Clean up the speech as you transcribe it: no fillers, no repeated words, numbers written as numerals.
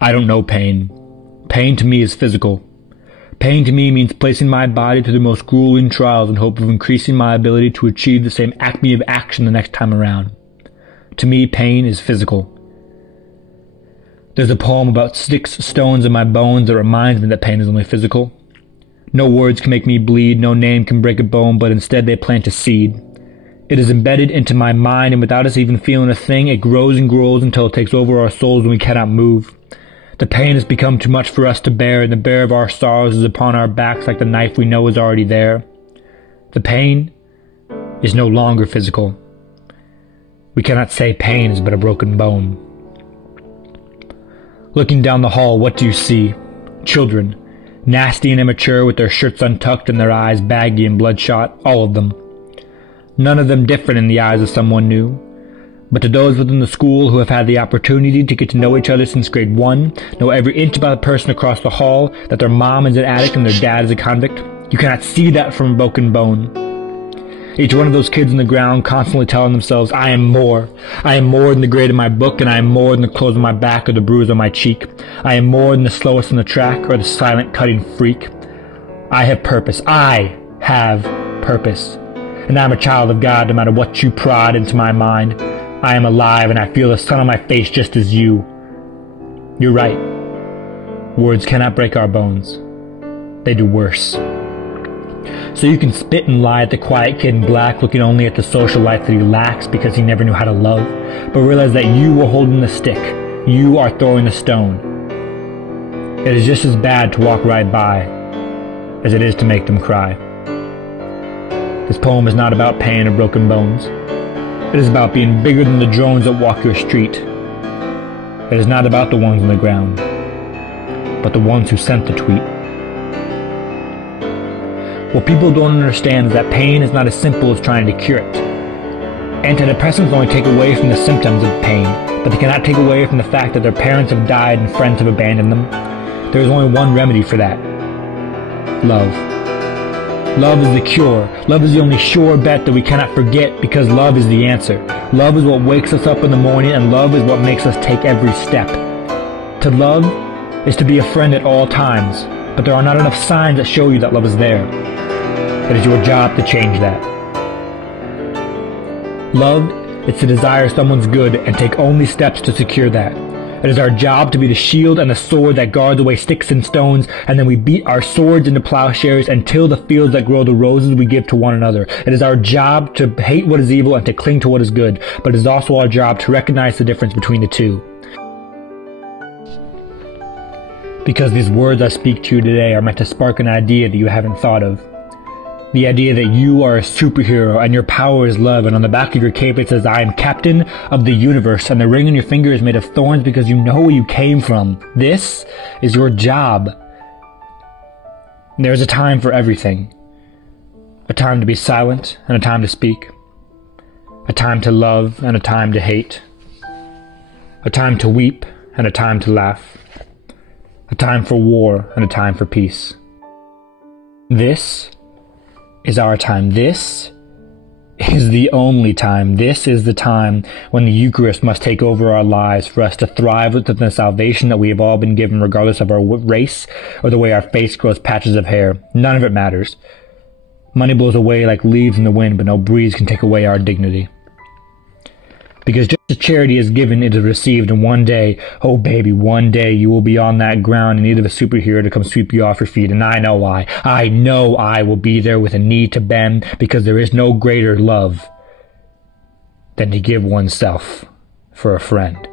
I don't know pain. Pain to me is physical. Pain to me means placing my body through the most grueling trials in hope of increasing my ability to achieve the same acme of action the next time around. To me, pain is physical. There's a poem about sticks, stones, and my bones that reminds me that pain is only physical. No words can make me bleed, no name can break a bone, but instead they plant a seed. It is embedded into my mind, and without us even feeling a thing, it grows and grows until it takes over our souls and we cannot move. The pain has become too much for us to bear, and the bear of our sorrows is upon our backs like the knife we know is already there. The pain is no longer physical. We cannot say pain is but a broken bone. Looking down the hall, what do you see? Children, nasty and immature, with their shirts untucked and their eyes baggy and bloodshot, all of them. None of them different in the eyes of someone new. But to those within the school who have had the opportunity to get to know each other since grade 1, know every inch about the person across the hall, that their mom is an addict and their dad is a convict, you cannot see that from a broken bone. Each one of those kids in the ground constantly telling themselves, I am more. I am more than the grade in my book, and I am more than the clothes on my back or the bruise on my cheek. I am more than the slowest on the track or the silent cutting freak. I have purpose. I have purpose. And I am a child of God no matter what you prod into my mind. I am alive and I feel the sun on my face just as you. You're right. Words cannot break our bones. They do worse. So you can spit and lie at the quiet kid in black, looking only at the social life that he lacks because he never knew how to love, but realize that you were holding the stick. You are throwing the stone. It is just as bad to walk right by as it is to make them cry. This poem is not about pain or broken bones. It is about being bigger than the drones that walk your street. It is not about the ones on the ground, but the ones who sent the tweet. What people don't understand is that pain is not as simple as trying to cure it. Antidepressants only take away from the symptoms of pain, but they cannot take away from the fact that their parents have died and friends have abandoned them. There is only one remedy for that. Love. Love is the cure. Love is the only sure bet that we cannot forget, because love is the answer. Love is what wakes us up in the morning, and love is what makes us take every step. To love is to be a friend at all times, but there are not enough signs that show you that love is there. It is your job to change that. Love is to desire someone's good and take only steps to secure that. It is our job to be the shield and the sword that guards away sticks and stones, and then we beat our swords into plowshares and till the fields that grow the roses we give to one another. It is our job to hate what is evil and to cling to what is good, but it is also our job to recognize the difference between the two. Because these words I speak to you today are meant to spark an idea that you haven't thought of. The idea that you are a superhero and your power is love, and on the back of your cape it says, I am captain of the universe, and the ring on your finger is made of thorns because you know where you came from. This is your job. There's a time for everything. A time to be silent and a time to speak. A time to love and a time to hate. A time to weep and a time to laugh. A time for war and a time for peace. This is our time. This is the only time. This is the time when the Eucharist must take over our lives for us to thrive within the salvation that we have all been given, regardless of our race or the way our face grows patches of hair. None of it matters. Money blows away like leaves in the wind, but no breeze can take away our dignity. Because just as charity is given, it is received, and one day, oh baby, one day you will be on that ground in need of a superhero to come sweep you off your feet, and I know I will be there with a knee to bend, because there is no greater love than to give oneself for a friend.